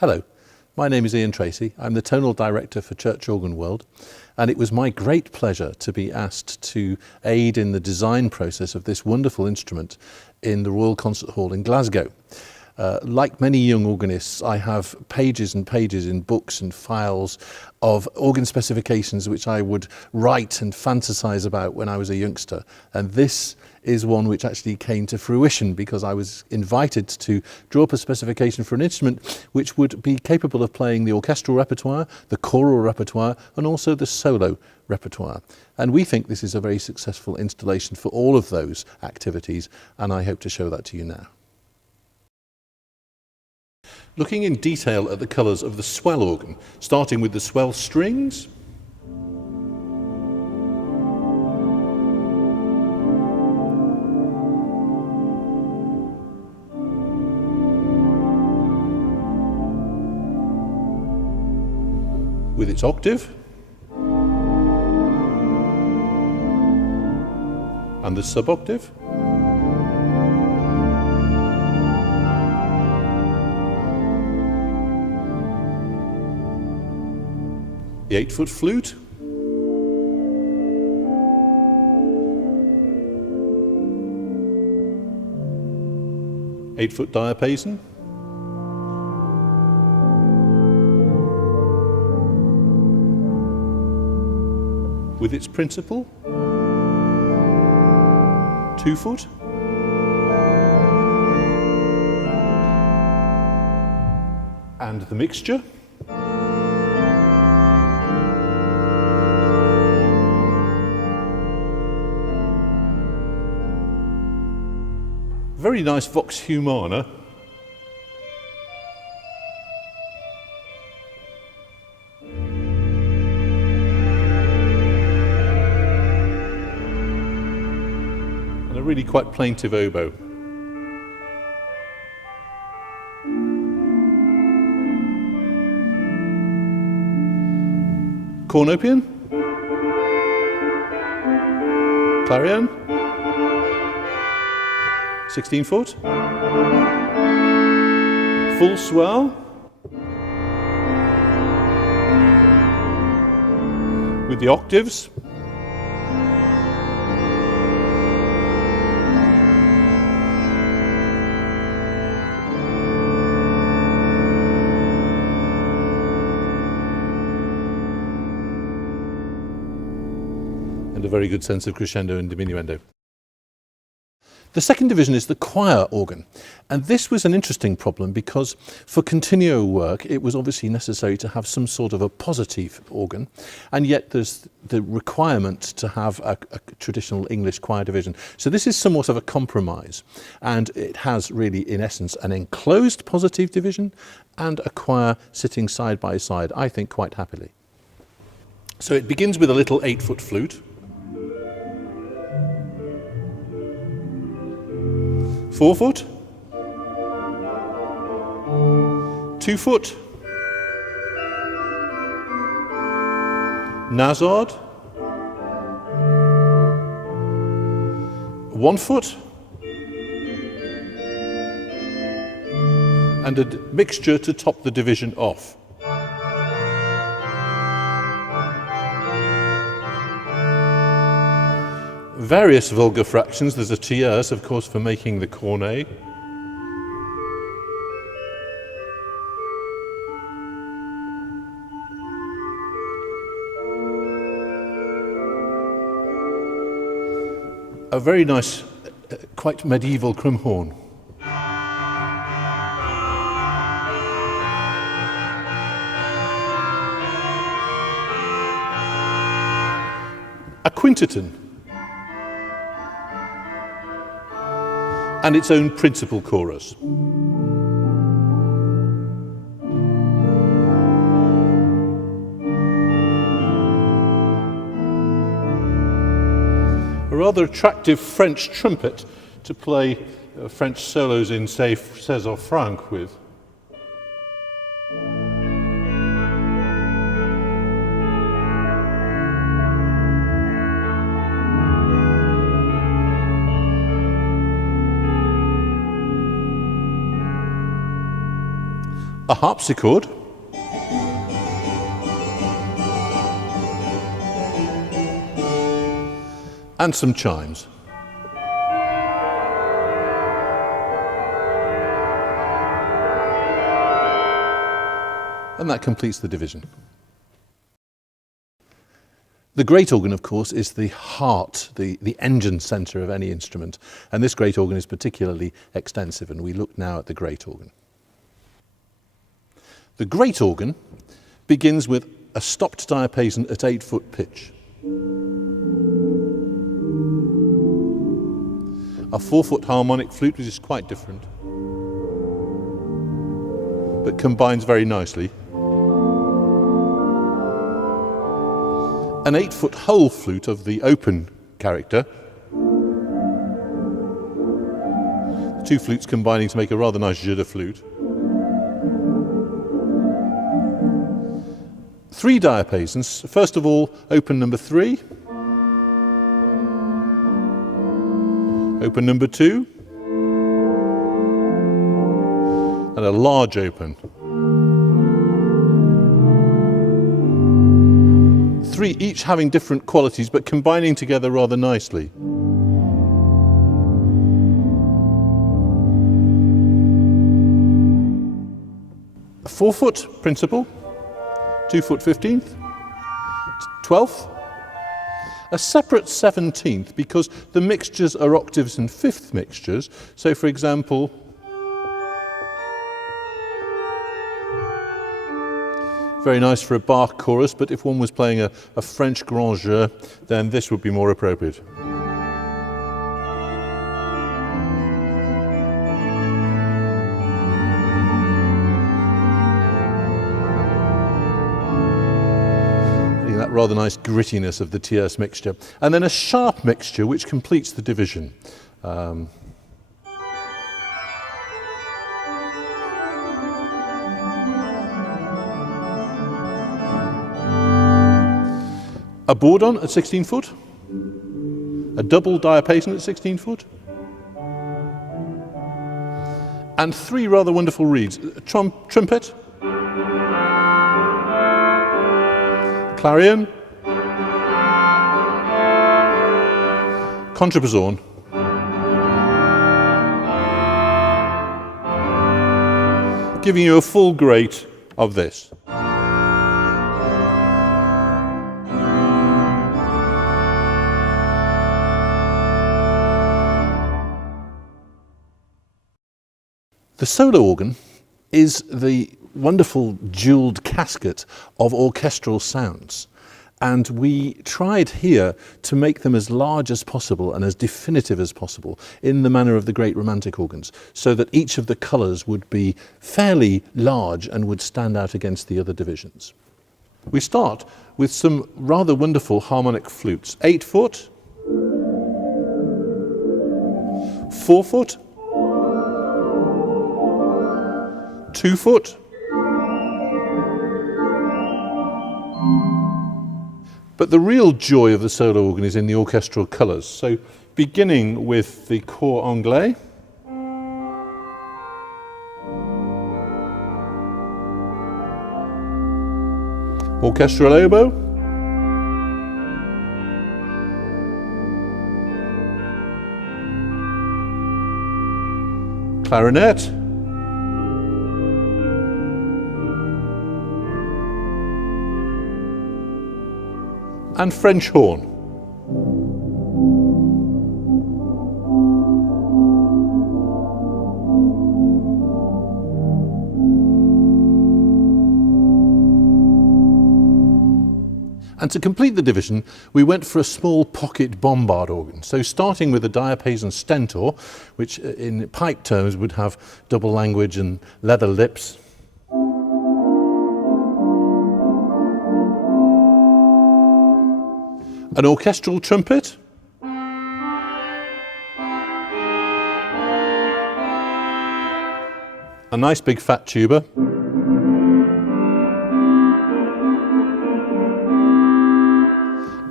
Hello, my name is Tracey. I'm the Tonal Director for Church Organ World, and it was my great pleasure to be asked to aid in the design process of this wonderful instrument in the Royal Concert Hall in Glasgow. Like many young organists, I have pages and pages in books and files of organ specifications which I would write and fantasize about when I was a youngster. And this is one which actually came to fruition because I was invited to draw up a specification for an instrument which would be capable of playing the orchestral repertoire, the choral repertoire, and also the solo repertoire. And we think this is a very successful installation for all of those activities, and I hope to show that to you now. Looking in detail at the colours of the swell organ, starting with the swell strings, with its octave, and the suboctave, the 8-foot flute, eight-foot diapason, with its principal, 2-foot, and the mixture, very nice vox humana, and a really quite plaintive oboe. Cornopian, clarion, 16-foot, full swell, with the octaves, and a very good sense of crescendo and diminuendo. The second division is the choir organ, and this was an interesting problem because for continuo work it was obviously necessary to have some sort of a positive organ, and yet there's the requirement to have a traditional English choir division. So this is somewhat of a compromise, and it has really in essence an enclosed positive division and a choir sitting side by side, I think quite happily. So it begins with a little 8-foot flute, 4-foot, 2-foot, Nazard, 1-foot, and a mixture to top the division off. Various vulgar fractions. There's a tierce, of course, for making the cornet. A very nice, quite medieval crumhorn. A quinteton. And its own principal chorus. A rather attractive French trumpet to play French solos in, say, César Franck with. a harpsichord, and some chimes. And that completes the division. The great organ, of course, is the heart, the engine centre of any instrument. And this great organ is particularly extensive, and we look now at the great organ. The great organ begins with a stopped diapason at 8-foot pitch. A 4-foot harmonic flute, which is quite different, but combines very nicely. An 8-foot whole flute of the open character. The two flutes combining to make a rather nice jeu de flute. 3 diapasons. First of all, open number 3. Open number 2. And a large open. 3, each having different qualities but combining together rather nicely. A 4-foot principal, 2-foot 15th, 12th, a separate 17th because the mixtures are octaves and 5th mixtures. So, for example, very nice for a Bach chorus, but if one was playing a French grand jeu, then this would be more appropriate. That rather nice grittiness of the tierce mixture. And then a sharp mixture which completes the division. A bourdon at 16 foot, a double diapason at 16 foot, and 3 rather wonderful reeds. A trumpet, clarion, contrabasson, giving you a full grate of this. The solo organ is the wonderful jewelled casket of orchestral sounds, and we tried here to make them as large as possible and as definitive as possible in the manner of the great romantic organs, so that each of the colours would be fairly large and would stand out against the other divisions. We start with some rather wonderful harmonic flutes. 8-foot, 4-foot, 2-foot, but the real joy of the solo organ is in the orchestral colours. So beginning with the cor anglais, orchestral oboe, clarinet, and French horn. And to complete the division, we went for a small pocket bombard organ. So starting with a diapason stentor, which in pipe terms would have double language and leather lips. An orchestral trumpet, a nice big fat tuba,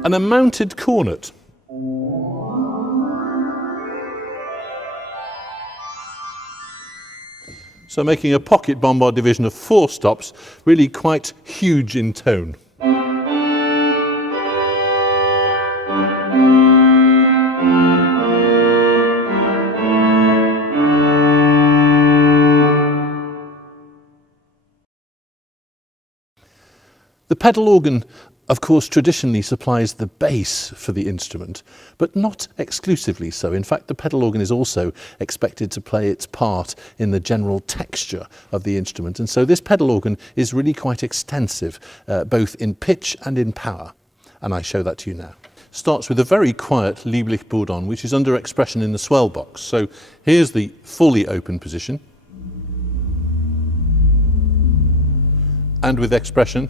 and a mounted cornet. So making a pocket bombard division of 4 stops, really quite huge in tone. The pedal organ, of course, traditionally supplies the bass for the instrument, but not exclusively so. In fact, the pedal organ is also expected to play its part in the general texture of the instrument. And so this pedal organ is really quite extensive, both in pitch and in power. And I show that to you now. Starts with a very quiet Lieblich bourdon, which is under expression in the swell box. So here's the fully open position. And with expression.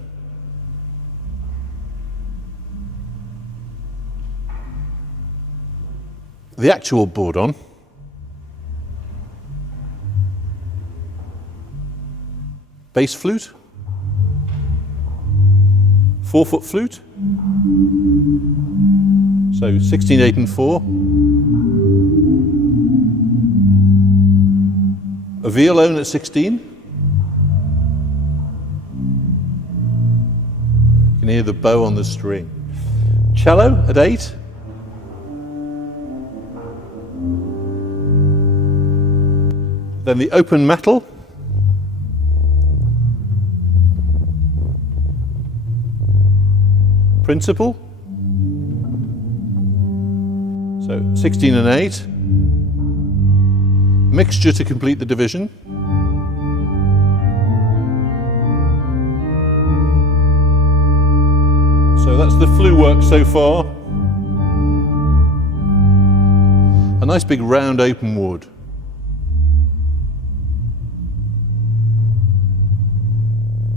The actual bourdon, bass flute, 4-foot flute, so 16, 8 and 4, a violone at 16, you can hear the bow on the string, cello at 8, then the open metal, principal, so 16 and 8, mixture to complete the division, so that's the flue work so far, a nice big round open wood.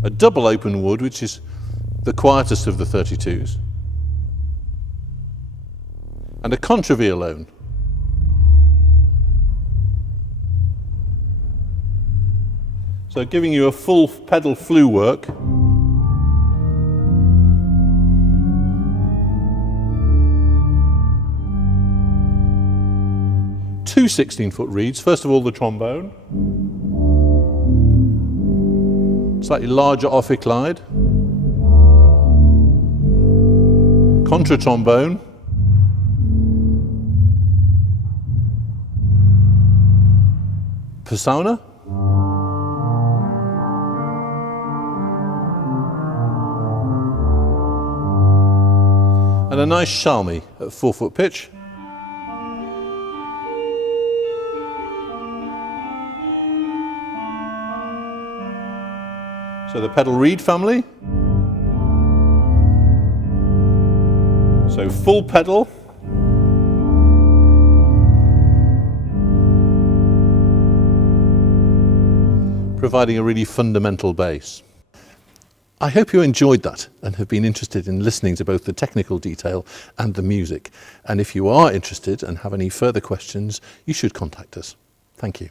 A double open wood, which is the quietest of the 32s, and a contraviolone. So giving you a full pedal flue work. Two 16-foot reeds, first of all the trombone. Slightly larger ophicleide, contra trombone, persona, and a nice shalmi at 4-foot pitch. So the pedal reed family. So full pedal. Providing a really fundamental bass. I hope you enjoyed that and have been interested in listening to both the technical detail and the music. And if you are interested and have any further questions, you should contact us. Thank you.